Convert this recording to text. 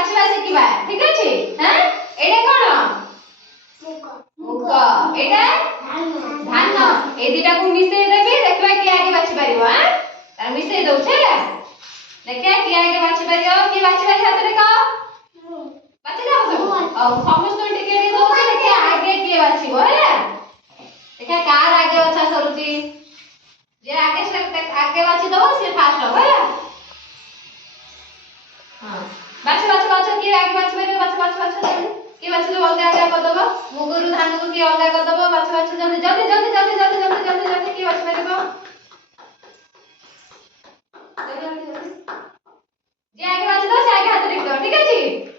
बाछिबा शिखिबा ठीक अछि हां एटा कोन मुग एटा धान ए दिटा को मिसे देबी देखबा कि आगे बाछि परिबो हां तार मिसे दउ छला देखिए कि आगे बाछि परियो कि बाछि पारि हाथ रे का बाछि जाओ सब और समस्त टिके टिके दउ छे देखिए आगे के बाछिबो हैला देखिए कार आगे अच्छा सरुची जे आगे से आगे बाछि दबो से फास्ट हो हैला हां बाछ कि आगे बाछि परियो बाछ कि बाछ दो अलगा अलगा कर दबो मुगुरु धान को कि अलगा कर दबो बाछ जल्दी जल्दी जल्दी जल्दी जल्दी जल्दी जल्दी जल्दी कि बाछ परिबो जल्दी जल्दी जे आगे बाछ दो से आगे हाथ रख दो ठीक अछि